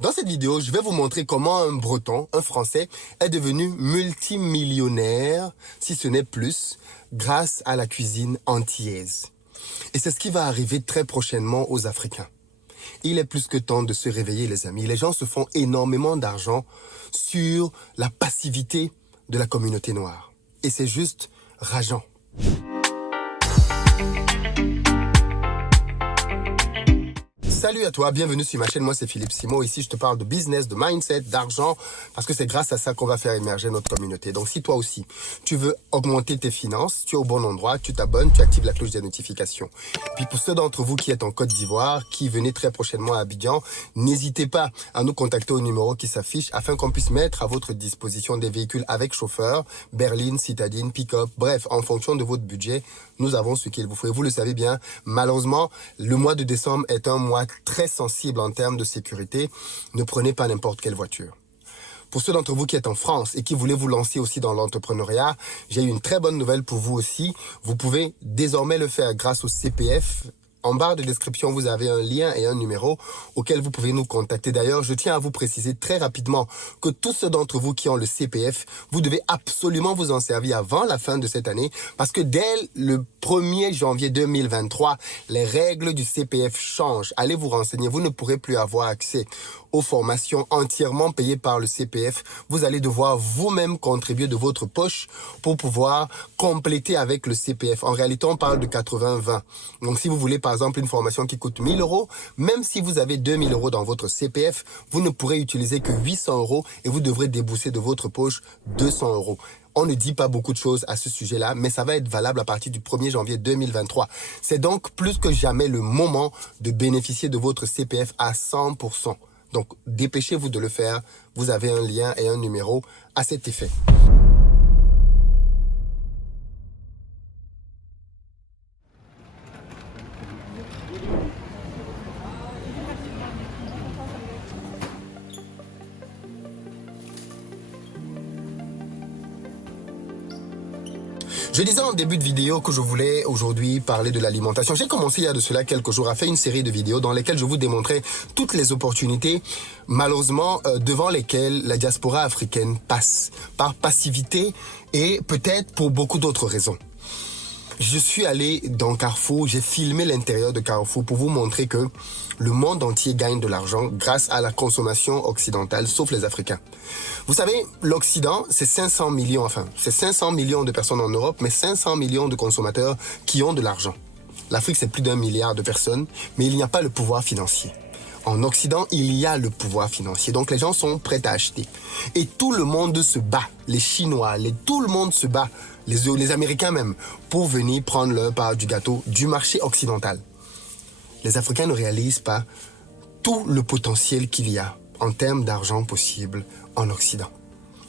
Dans cette vidéo, je vais vous montrer comment un Breton, un Français, est devenu multimillionnaire, si ce n'est plus, grâce à la cuisine antillaise. Et c'est ce qui va arriver très prochainement aux Africains. Il est plus que temps de se réveiller, les amis. Les gens se font énormément d'argent sur la passivité de la communauté noire. Et c'est juste rageant. Salut à toi, bienvenue sur ma chaîne, moi c'est Philippe Simon. Ici je te parle de business, de mindset, d'argent, parce que c'est grâce à ça qu'on va faire émerger notre communauté. Donc si toi aussi, tu veux augmenter tes finances, tu es au bon endroit, tu t'abonnes, tu actives la cloche des notifications. Puis pour ceux d'entre vous qui êtes en Côte d'Ivoire, qui venez très prochainement à Abidjan, n'hésitez pas à nous contacter au numéro qui s'affiche afin qu'on puisse mettre à votre disposition des véhicules avec chauffeur, berline, citadine, pick-up, bref, en fonction de votre budget, nous avons ce qu'il vous faut. Et vous le savez bien, malheureusement, le mois de décembre est un mois très sensible en termes de sécurité. Ne prenez pas n'importe quelle voiture. Pour ceux d'entre vous qui êtes en France et qui voulez vous lancer aussi dans l'entrepreneuriat, j'ai une très bonne nouvelle pour vous aussi. Vous pouvez désormais le faire grâce au CPF. En barre de description, vous avez un lien et un numéro auquel vous pouvez nous contacter. D'ailleurs, je tiens à vous préciser très rapidement que tous ceux d'entre vous qui ont le CPF, vous devez absolument vous en servir avant la fin de cette année parce que dès le 1er janvier 2023, les règles du CPF changent. Allez vous renseigner, vous ne pourrez plus avoir accès aux formations entièrement payées par le CPF. Vous allez devoir vous-même contribuer de votre poche pour pouvoir compléter avec le CPF. En réalité, on parle de 80-20. Donc, si vous voulez, par exemple, une formation qui coûte 1000 euros, même si vous avez 2000 euros dans votre CPF, vous ne pourrez utiliser que 800 euros et vous devrez débourser de votre poche 200 euros. On ne dit pas beaucoup de choses à ce sujet-là, mais ça va être valable à partir du 1er janvier 2023. C'est donc plus que jamais le moment de bénéficier de votre CPF à 100%. Donc, dépêchez-vous de le faire. Vous avez un lien et un numéro à cet effet. Je disais en début de vidéo que je voulais aujourd'hui parler de l'alimentation. J'ai commencé il y a de cela quelques jours à faire une série de vidéos dans lesquelles je vous démontrais toutes les opportunités, malheureusement, devant lesquelles la diaspora africaine passe, par passivité et peut-être pour beaucoup d'autres raisons. Je suis allé dans Carrefour, j'ai filmé l'intérieur de Carrefour pour vous montrer que le monde entier gagne de l'argent grâce à la consommation occidentale, sauf les Africains. Vous savez, l'Occident, c'est 500 millions, c'est 500 millions de personnes en Europe, mais 500 millions de consommateurs qui ont de l'argent. L'Afrique, c'est plus d'1 milliard de personnes, mais il n'y a pas le pouvoir financier. En Occident, il y a le pouvoir financier. Donc, les gens sont prêts à acheter. Et tout le monde se bat. Les Chinois, tout le monde se bat. Les Américains même, pour venir prendre leur part du gâteau du marché occidental. Les Africains ne réalisent pas tout le potentiel qu'il y a en termes d'argent possible en Occident.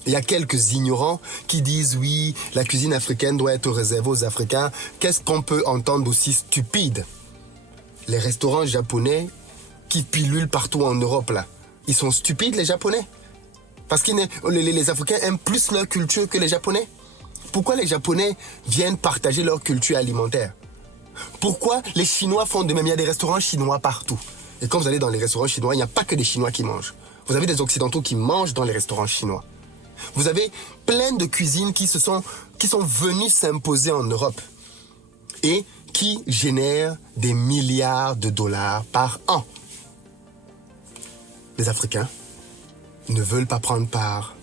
Il y a quelques ignorants qui disent « oui, la cuisine africaine doit être réservée aux Africains ». Qu'est-ce qu'on peut entendre d'aussi stupide? Les restaurants japonais qui pilulent partout en Europe, là, ils sont stupides, les Japonais? Parce que les Africains aiment plus leur culture que les Japonais? Pourquoi les Japonais viennent partager leur culture alimentaire? Pourquoi les Chinois font de même? Il y a des restaurants chinois partout. Et quand vous allez dans les restaurants chinois, il n'y a pas que des Chinois qui mangent. Vous avez des Occidentaux qui mangent dans les restaurants chinois. Vous avez plein de cuisines qui sont venues s'imposer en Europe et qui génèrent des milliards de dollars par an. Les Africains ne veulent pas prendre part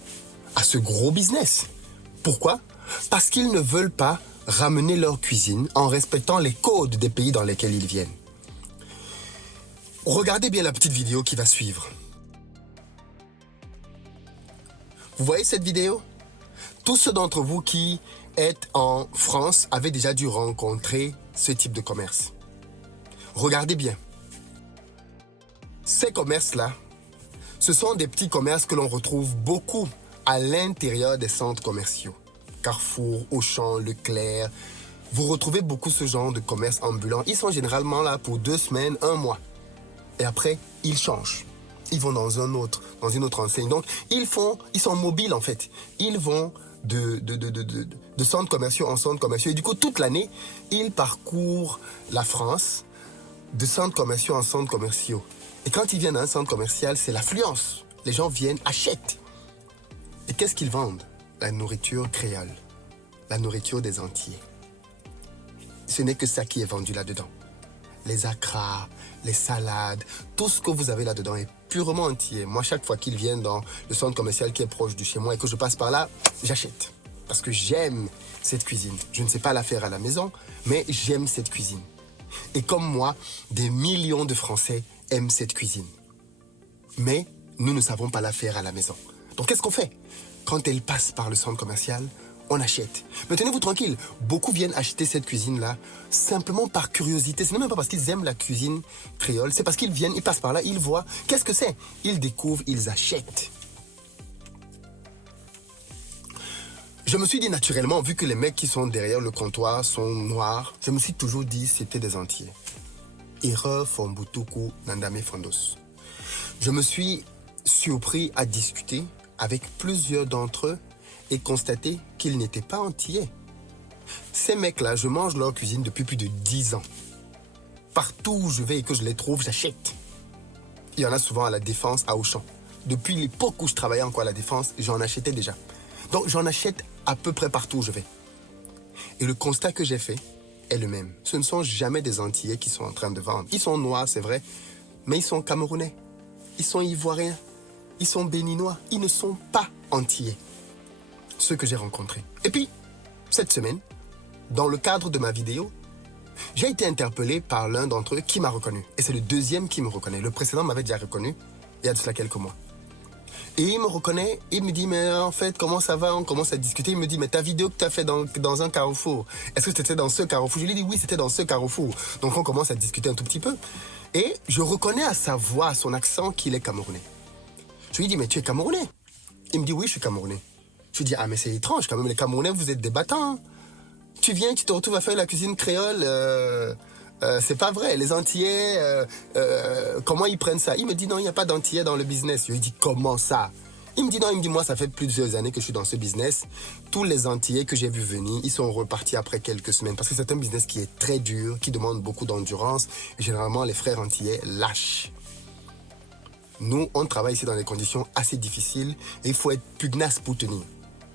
à ce gros business. Pourquoi? Parce qu'ils ne veulent pas ramener leur cuisine en respectant les codes des pays dans lesquels ils viennent. Regardez bien la petite vidéo qui va suivre. Vous voyez cette vidéo? Tous ceux d'entre vous qui êtes en France avaient déjà dû rencontrer ce type de commerce. Regardez bien. Ces commerces-là, ce sont des petits commerces que l'on retrouve beaucoup à l'intérieur des centres commerciaux. Carrefour, Auchan, Leclerc. Vous retrouvez beaucoup ce genre de commerce ambulant. Ils sont généralement là pour 2 semaines, 1 mois. Et après, ils changent. Ils vont dans une autre enseigne. Donc, ils sont mobiles en fait. Ils vont de centres commerciaux en centres commerciaux. Et du coup, toute l'année, ils parcourent la France de centres commerciaux en centres commerciaux. Et quand ils viennent à un centre commercial, c'est l'affluence. Les gens viennent, achètent. Et qu'est-ce qu'ils vendent? La nourriture créole, la nourriture des Antillais. Ce n'est que ça qui est vendu là-dedans. Les acras, les salades, tout ce que vous avez là-dedans est purement antillais. Moi, chaque fois qu'ils viennent dans le centre commercial qui est proche de chez moi et que je passe par là, j'achète. Parce que j'aime cette cuisine. Je ne sais pas la faire à la maison, mais j'aime cette cuisine. Et comme moi, des millions de Français aiment cette cuisine. Mais nous ne savons pas la faire à la maison. Donc qu'est-ce qu'on fait? Quand elle passe par le centre commercial, on achète. Mais tenez-vous tranquille, beaucoup viennent acheter cette cuisine-là simplement par curiosité. Ce n'est même pas parce qu'ils aiment la cuisine créole, c'est parce qu'ils viennent, ils passent par là, ils voient. Qu'est-ce que c'est? Ils découvrent, ils achètent. Je me suis dit naturellement, vu que les mecs qui sont derrière le comptoir sont noirs, je me suis toujours dit c'était des Antillais. Erreur Fombutuku Nandame Fondos. Je me suis surpris à discuter avec plusieurs d'entre eux et constater qu'ils n'étaient pas antillais. Ces mecs-là, je mange leur cuisine depuis plus de 10 ans. Partout où je vais et que je les trouve, j'achète. Il y en a souvent à la Défense, à Auchan. Depuis l'époque où je travaillais encore à la Défense, j'en achetais déjà. Donc j'en achète à peu près partout où je vais. Et le constat que j'ai fait est le même. Ce ne sont jamais des Antillais qui sont en train de vendre. Ils sont noirs, c'est vrai, mais ils sont camerounais. Ils sont ivoiriens. Ils sont béninois. Ils ne sont pas antillais. Ceux que j'ai rencontrés. Et puis, cette semaine, dans le cadre de ma vidéo, j'ai été interpellé par l'un d'entre eux qui m'a reconnu. Et c'est le deuxième qui me reconnaît. Le précédent m'avait déjà reconnu il y a de cela quelques mois. Et il me reconnaît, il me dit, mais en fait, comment ça va? On commence à discuter. Il me dit, mais ta vidéo que tu as fait dans un carrefour, est-ce que c'était dans ce carrefour? Je lui ai dit, oui, c'était dans ce carrefour. Donc on commence à discuter un tout petit peu. Et je reconnais à sa voix, à son accent, qu'il est camerounais. Je lui dis, mais tu es camerounais? Il me dit, oui, je suis camerounais. Je lui dis, ah mais c'est étrange quand même, les Camerounais, vous êtes des battants. Tu viens, tu te retrouves à faire la cuisine créole, c'est pas vrai. Les Antillais, comment ils prennent ça? Il me dit, non, il n'y a pas d'Antillais dans le business. Je lui dis, comment ça? Il me dit, non, il me dit, moi, ça fait plusieurs années que je suis dans ce business. Tous les Antillais que j'ai vus venir, ils sont repartis après quelques semaines. Parce que c'est un business qui est très dur, qui demande beaucoup d'endurance. Et généralement, les frères Antillais lâchent. Nous, on travaille ici dans des conditions assez difficiles et il faut être pugnace pour tenir.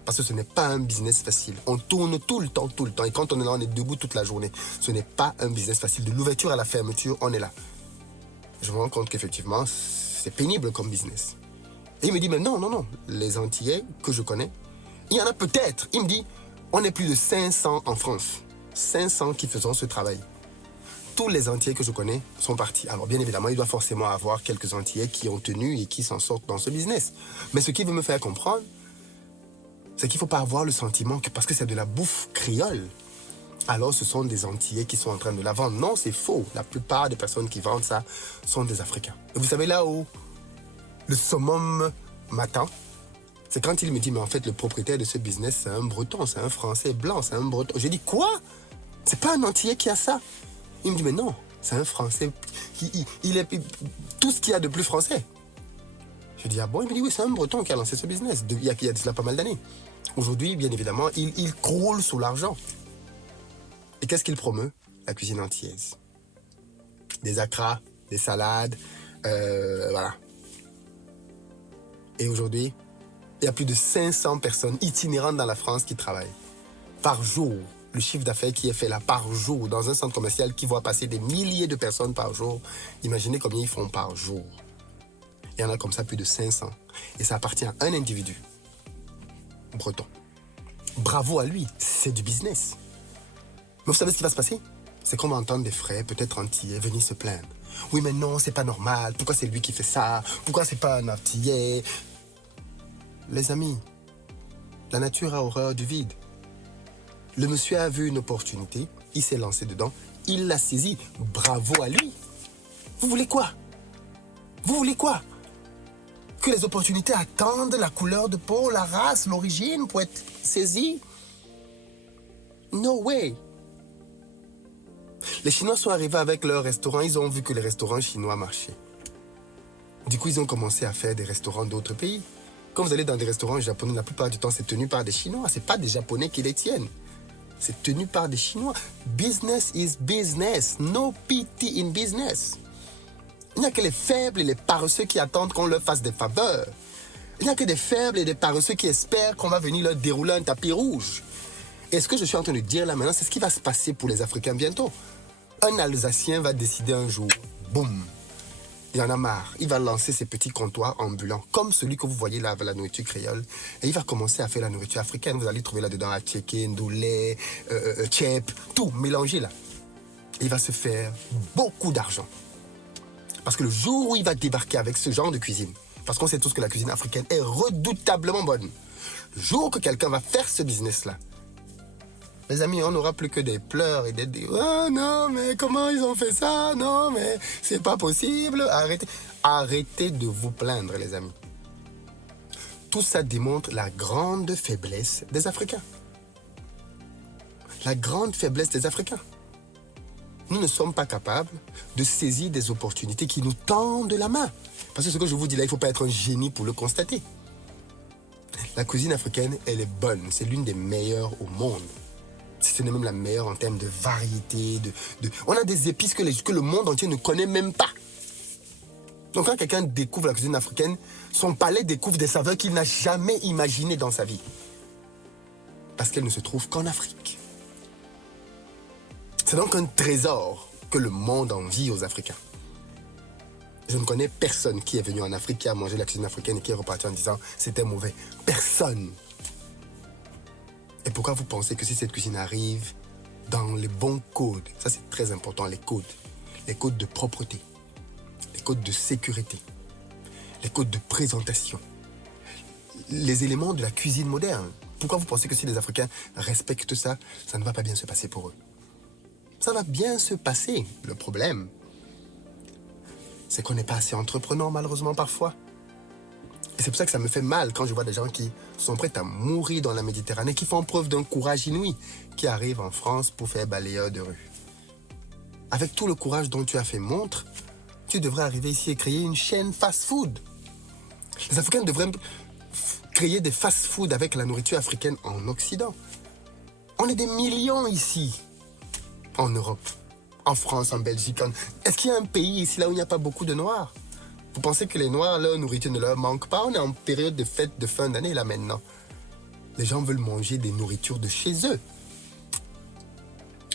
Parce que ce n'est pas un business facile. On tourne tout le temps. Et quand on est là, on est debout toute la journée. Ce n'est pas un business facile. De l'ouverture à la fermeture, on est là. Je me rends compte qu'effectivement, c'est pénible comme business. Et il me dit, mais non. Les Antillais que je connais, il y en a peut-être. Il me dit, on est plus de 500 en France. 500 qui faisons ce travail. Tous les Antillais que je connais sont partis. Alors bien évidemment, il doit forcément avoir quelques Antillais qui ont tenu et qui s'en sortent dans ce business. Mais ce qui veut me faire comprendre, c'est qu'il ne faut pas avoir le sentiment que parce que c'est de la bouffe créole, alors ce sont des Antillais qui sont en train de la vendre. Non, c'est faux. La plupart des personnes qui vendent ça sont des Africains. Et vous savez là où le summum m'attend, c'est quand il me dit, mais en fait, le propriétaire de ce business, c'est un Breton, c'est un Français blanc, c'est un Breton. J'ai dit, quoi? C'est pas un Antillais qui a ça? Il me dit, mais non, c'est un Français. Il est tout ce qu'il y a de plus français. Je dis, ah bon? Il me dit, oui, c'est un Breton qui a lancé ce business il y a de cela pas mal d'années. Aujourd'hui, bien évidemment, il croule sous l'argent. Et qu'est-ce qu'il promeut? La cuisine antillaise. Des acras, des salades, voilà. Et aujourd'hui, il y a plus de 500 personnes itinérantes dans la France qui travaillent. Par jour, le chiffre d'affaires qui est fait là par jour, dans un centre commercial qui voit passer des milliers de personnes par jour, imaginez combien ils font par jour. Il y en a comme ça plus de 500. Et ça appartient à un individu. Breton. Bravo à lui, c'est du business. Mais vous savez ce qui va se passer? C'est qu'on va entendre des frères, peut-être antillais, venir se plaindre. Oui, mais non, c'est pas normal. Pourquoi c'est lui qui fait ça? Pourquoi c'est pas un antillais? Les amis, la nature a horreur du vide. Le monsieur a vu une opportunité, il s'est lancé dedans, il l'a saisi. Bravo à lui. Vous voulez quoi? Vous voulez quoi? Que les opportunités attendent la couleur de peau, la race, l'origine pour être saisies? No way. Les Chinois sont arrivés avec leurs restaurants, ils ont vu que les restaurants chinois marchaient. Du coup, ils ont commencé à faire des restaurants d'autres pays. Quand vous allez dans des restaurants japonais, la plupart du temps, c'est tenu par des Chinois. Ce n'est pas des Japonais qui les tiennent. C'est tenu par des Chinois. Business is business. No pity in business. Il n'y a que les faibles et les paresseux qui attendent qu'on leur fasse des faveurs. Il n'y a que des faibles et des paresseux qui espèrent qu'on va venir leur dérouler un tapis rouge. Et ce que je suis en train de dire là maintenant, c'est ce qui va se passer pour les Africains bientôt. Un Alsacien va décider un jour, boum, il en a marre. Il va lancer ses petits comptoirs ambulants, comme celui que vous voyez là avec la nourriture créole. Et il va commencer à faire la nourriture africaine. Vous allez trouver là-dedans attiéké, ndoulé, tchèp, tout mélangé là. Et il va se faire beaucoup d'argent. Parce que le jour où il va débarquer avec ce genre de cuisine, parce qu'on sait tous que la cuisine africaine est redoutablement bonne, le jour que quelqu'un va faire ce business-là, les amis, on n'aura plus que des pleurs et des oh non, mais comment ils ont fait ça? Non, mais c'est pas possible. Arrêtez. Arrêtez de vous plaindre, les amis. Tout ça démontre la grande faiblesse des Africains. La grande faiblesse des Africains. Nous ne sommes pas capables de saisir des opportunités qui nous tendent la main. Parce que ce que je vous dis là, il ne faut pas être un génie pour le constater. La cuisine africaine, elle est bonne. C'est l'une des meilleures au monde. C'est même la meilleure en termes de variété. On a des épices que le monde entier ne connaît même pas. Donc quand quelqu'un découvre la cuisine africaine, son palais découvre des saveurs qu'il n'a jamais imaginées dans sa vie. Parce qu'elle ne se trouve qu'en Afrique. C'est donc un trésor que le monde envie aux Africains. Je ne connais personne qui est venu en Afrique, qui a mangé la cuisine africaine et qui est reparti en disant c'était mauvais. Personne. Et pourquoi vous pensez que si cette cuisine arrive dans les bons codes, ça c'est très important, les codes de propreté, les codes de sécurité, les codes de présentation, les éléments de la cuisine moderne. Pourquoi vous pensez que si les Africains respectent ça, ça ne va pas bien se passer pour eux? Ça va bien se passer. Le problème, c'est qu'on n'est pas assez entreprenant malheureusement parfois. Et c'est pour ça que ça me fait mal quand je vois des gens qui sont prêts à mourir dans la Méditerranée, qui font preuve d'un courage inouï, qui arrivent en France pour faire balayeur de rue. Avec tout le courage dont tu as fait montre, tu devrais arriver ici et créer une chaîne fast-food. Les Africains devraient créer des fast-food avec la nourriture africaine en Occident. On est des millions ici, en Europe, en France, en Belgique. Est-ce qu'il y a un pays ici là où il n'y a pas beaucoup de Noirs? Vous pensez que les Noirs, leur nourriture ne leur manque pas? On est en période de fête de fin d'année là maintenant. Les gens veulent manger des nourritures de chez eux.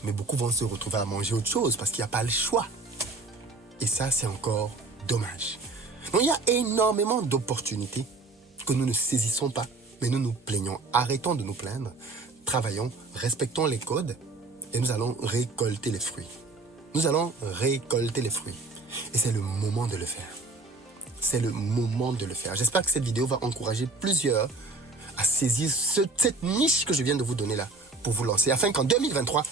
Mais beaucoup vont se retrouver à manger autre chose parce qu'il n'y a pas le choix. Et ça, c'est encore dommage. Donc il y a énormément d'opportunités que nous ne saisissons pas, mais nous nous plaignons. Arrêtons de nous plaindre, travaillons, respectons les codes et nous allons récolter les fruits. Nous allons récolter les fruits. Et c'est le moment de le faire. C'est le moment de le faire. J'espère que cette vidéo va encourager plusieurs à saisir cette niche que je viens de vous donner là pour vous lancer, afin qu'en 2023,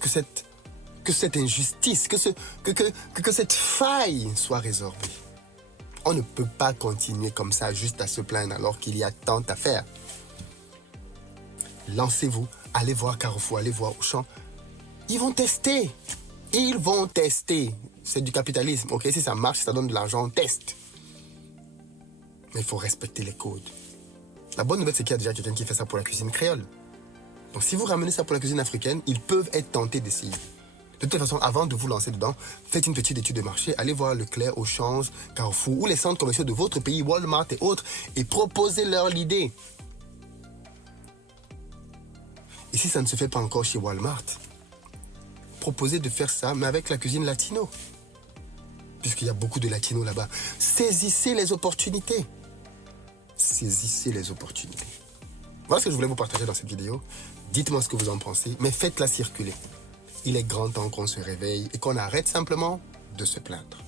que cette injustice, que cette faille soit résorbée. On ne peut pas continuer comme ça juste à se plaindre alors qu'il y a tant à faire. Lancez-vous, allez voir Carrefour, allez voir Auchan. Ils vont tester. Ils vont tester. C'est du capitalisme. Ok, si ça marche, si ça donne de l'argent, on teste. Mais il faut respecter les codes. La bonne nouvelle, c'est qu'il y a déjà quelqu'un qui fait ça pour la cuisine créole. Donc si vous ramenez ça pour la cuisine africaine, ils peuvent être tentés d'essayer. De toute façon, avant de vous lancer dedans, faites une petite étude de marché. Allez voir Leclerc, Auchan, Carrefour ou les centres commerciaux de votre pays, Walmart et autres, et proposez-leur l'idée. Et si ça ne se fait pas encore chez Walmart, proposez de faire ça, mais avec la cuisine latino. Puisqu'il y a beaucoup de latinos là-bas. Saisissez les opportunités. Saisissez les opportunités. Voilà ce que je voulais vous partager dans cette vidéo. Dites-moi ce que vous en pensez, mais faites-la circuler. Il est grand temps qu'on se réveille et qu'on arrête simplement de se plaindre.